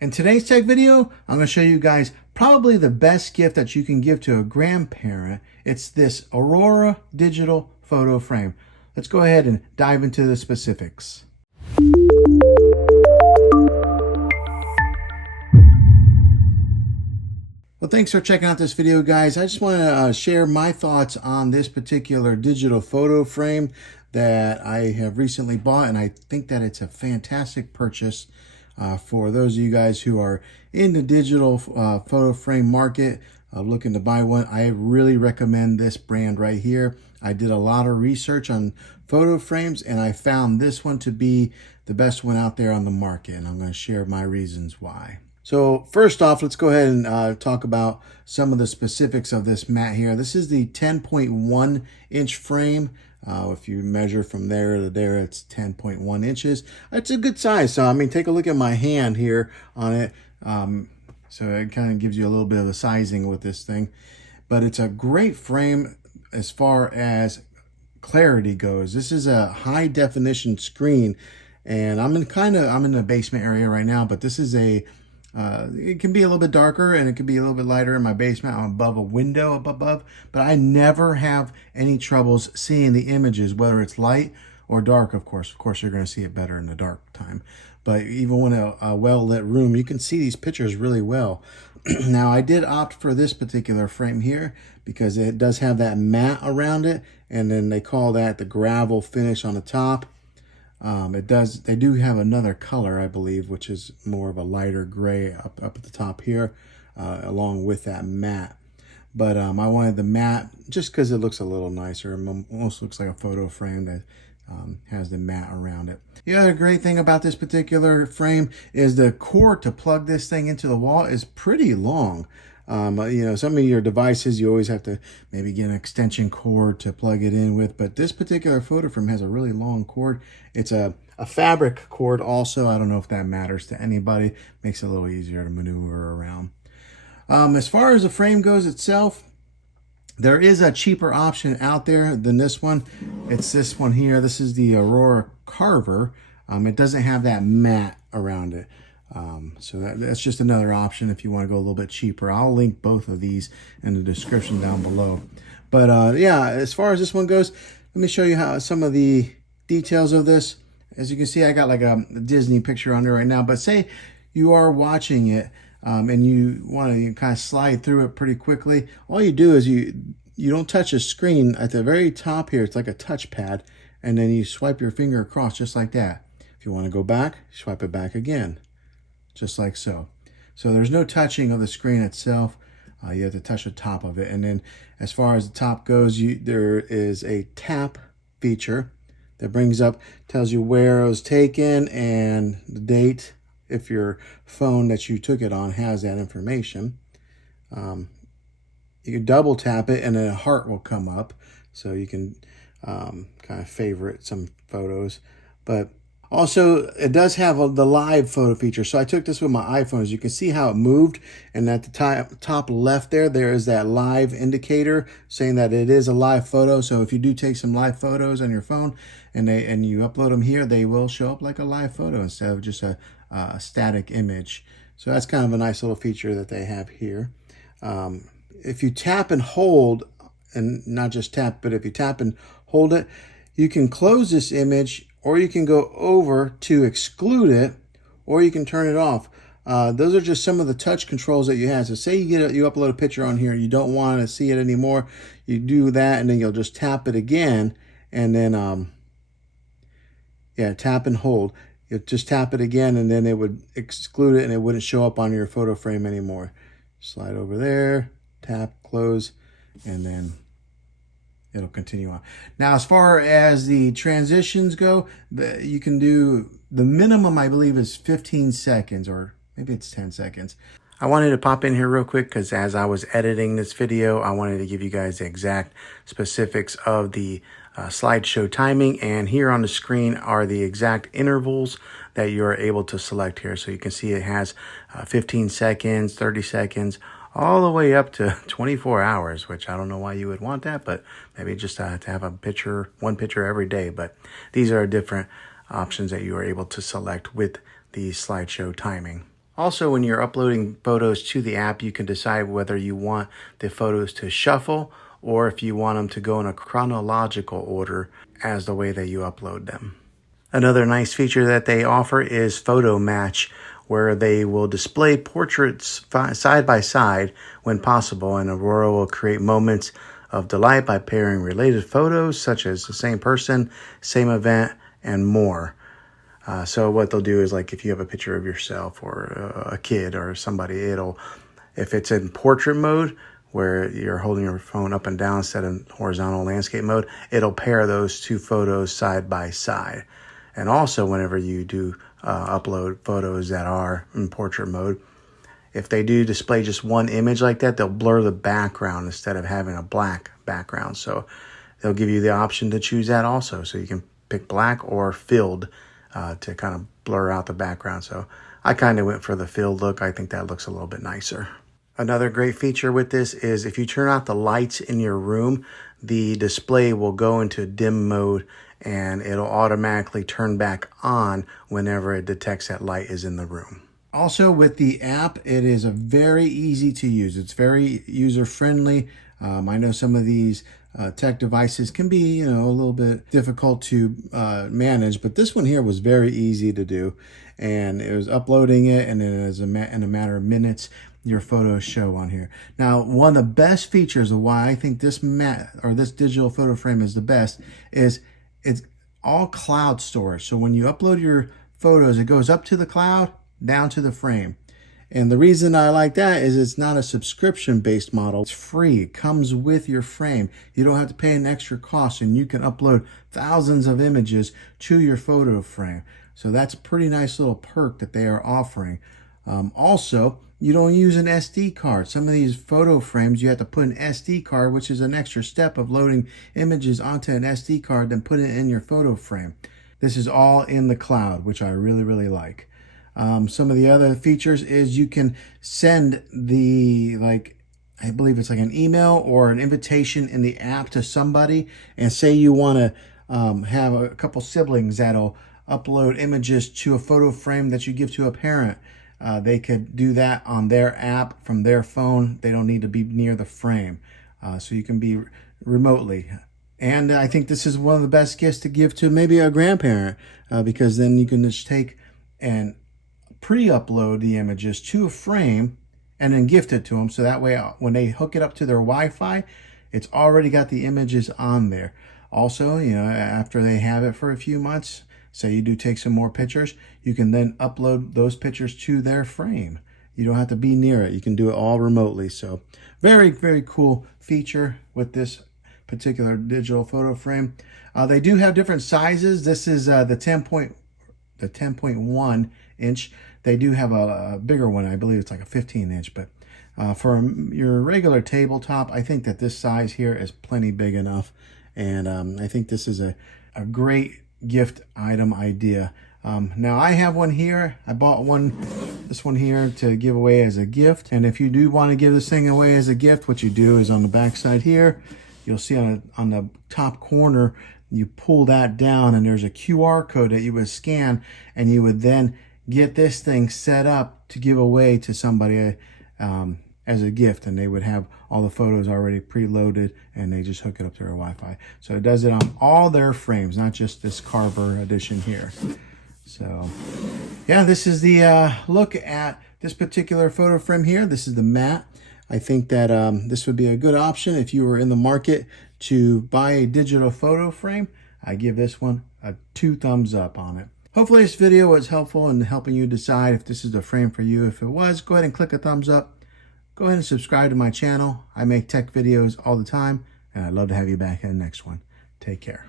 In today's tech video, I'm going to show you guys probably the best gift that you can give to a grandparent. It's this Aurora digital photo frame. Let's go ahead and dive into the specifics. Well, thanks for checking out this video, guys. I just want to share my thoughts on this particular digital photo frame that I have recently bought, and I think that it's a fantastic purchase. For those of you guys who are in the digital photo frame market, looking to buy one, I really recommend this brand right here. I did a lot of research on photo frames, and I found this one to be the best one out there on the market, and I'm going to share my reasons why. So first off, let's go ahead and talk about some of the specifics of this mat here. This is the 10.1 inch frame. If you measure from there to there, it's 10.1 inches. It's a good size. So, I mean, take a look at my hand here on it. So it kind of gives you a little bit of a sizing with this thing. But it's a great frame as far as clarity goes. This is a high definition screen. And I'm in the basement area right now, but this is it can be a little bit darker and it can be a little bit lighter in my basement. I'm above a window up above, but I never have any troubles seeing the images, whether it's light or dark. Of course, you're going to see it better in the dark time. But even when a well-lit room, you can see these pictures really well. Now, I did opt for this particular frame here because it does have that mat around it, and then they call that the gravel finish on the top. They do have another color, I believe, which is more of a lighter gray up at the top here, along with that matte. But I wanted the matte just because it looks a little nicer. It almost looks like a photo frame that has the matte around it. The other great thing about this particular frame is the cord to plug this thing into the wall is pretty long. You know, some of your devices, you always have to maybe get an extension cord to plug it in with, but this particular photo frame has a really long cord. It's a fabric cord also. I don't know if that matters to anybody. Makes it a little easier to maneuver around. As far as the frame goes itself, there is a cheaper option out there than this one. It's this one here. This is the Aurora Carver. It doesn't have that mat around it. So that's just another option if you want to go a little bit cheaper. I'll link both of these in the description down below. But yeah, as far as this one goes, let me show you how some of the details of this. As you can see, I got like a Disney picture on there right now. But say you are watching it and you want to kind of slide through it pretty quickly. All you do is you don't touch the screen. At the very top here, it's like a touchpad. And then you swipe your finger across just like that. If you want to go back, swipe it back again. Just like so. So there's no touching of the screen itself. You have to touch the top of it. And then as far as the top goes, there is a tap feature that brings up, tells you where it was taken and the date, if your phone that you took it on has that information. You can double tap it and then a heart will come up. So you can kind of favorite some photos. But also, it does have the live photo feature. So I took this with my iPhone. As you can see how it moved. And at the top left there is that live indicator saying that it is a live photo. So if you do take some live photos on your phone and you upload them here, they will show up like a live photo instead of just a static image. So that's kind of a nice little feature that they have here. If you tap and hold, and not just tap, but if you tap and hold it, you can close this image, or you can go over to exclude it, or you can turn it off. Those are just some of the touch controls that you have. So say you upload a picture on here, you don't want to see it anymore. You do that, and then you'll just tap it again, and then yeah, tap and hold. You just tap it again, and then it would exclude it, and it wouldn't show up on your photo frame anymore. Slide over there, tap, close, and then it'll continue on. Now, as far as the transitions go, you can do the minimum, I believe, is 15 seconds, or maybe it's 10 seconds. I wanted to pop in here real quick because as I was editing this video, I wanted to give you guys the exact specifics of the slideshow timing. And here on the screen are the exact intervals that you're able to select here. So you can see it has 15 seconds, 30 seconds, all the way up to 24 hours, which I don't know why you would want that, but maybe just to have one picture every day. But these are different options that you are able to select with the slideshow timing. Also, when you're uploading photos to the app, you can decide whether you want the photos to shuffle or if you want them to go in a chronological order as the way that you upload them. Another nice feature that they offer is photo match, where they will display portraits side by side when possible, and Aurora will create moments of delight by pairing related photos such as the same person, same event, and more. So what they'll do is, like, if you have a picture of yourself or a kid or somebody, if it's in portrait mode where you're holding your phone up and down instead of horizontal landscape mode, it'll pair those two photos side by side. And also, whenever you do upload photos that are in portrait mode, if they do display just one image like that, they'll blur the background instead of having a black background. So they'll give you the option to choose that also. So you can pick black or filled to kind of blur out the background. So I kind of went for the filled look. I think that looks a little bit nicer. Another great feature with this is if you turn out the lights in your room, the display will go into dim mode and it'll automatically turn back on whenever it detects that light is in the room. Also, with the app, it is a very easy to use. It's very user friendly. I know some of these tech devices can be, a little bit difficult to manage, but this one here was very easy to do, and it was uploading it, and then in a matter of minutes, your photos show on here. Now, one of the best features of why I think this this digital photo frame is the best is it's all cloud storage. So when you upload your photos, it goes up to the cloud, down to the frame. And the reason I like that is it's not a subscription-based model. It's free. It comes with your frame. You don't have to pay an extra cost, and you can upload thousands of images to your photo frame. So that's a pretty nice little perk that they are offering. Also, you don't use an SD card. Some of these photo frames, you have to put an SD card, which is an extra step of loading images onto an SD card, then put it in your photo frame. This is all in the cloud, which I really, really like. Some of the other features is you can send I believe it's like an email or an invitation in the app to somebody, and say you want to have a couple siblings that'll upload images to a photo frame that you give to a parent. They could do that on their app from their phone. They don't need to be near the frame. So you can be remotely. And I think this is one of the best gifts to give to maybe a grandparent, because then you can just take and pre-upload the images to a frame and then gift it to them. So that way, when they hook it up to their Wi-Fi, it's already got the images on there. Also, after they have it for a few months, say you do take some more pictures, you can then upload those pictures to their frame. You don't have to be near it. You can do it all remotely. So very, very cool feature with this particular digital photo frame. They do have different sizes. This is the 10.1 inch. They do have a bigger one. I believe it's like a 15 inch, but for your regular tabletop, I think that this size here is plenty big enough. And I think this is a great gift item idea. Now I have one here. I bought this one here to give away as a gift. And if you do want to give this thing away as a gift, what you do is on the back side here, you'll see on the top corner, you pull that down and there's a QR code that you would scan, and you would then get this thing set up to give away to somebody as a gift, and they would have all the photos already preloaded, and they just hook it up to their Wi-Fi. So it does it on all their frames, not just this Carver edition here. So yeah, this is the look at this particular photo frame here. This is the matte. I think that this would be a good option if you were in the market to buy a digital photo frame. I give this one a 2 thumbs up on it. Hopefully this video was helpful in helping you decide if this is the frame for you. If it was, go ahead and click a thumbs up. Go ahead and subscribe to my channel. I make tech videos all the time, and I'd love to have you back in the next one. Take care.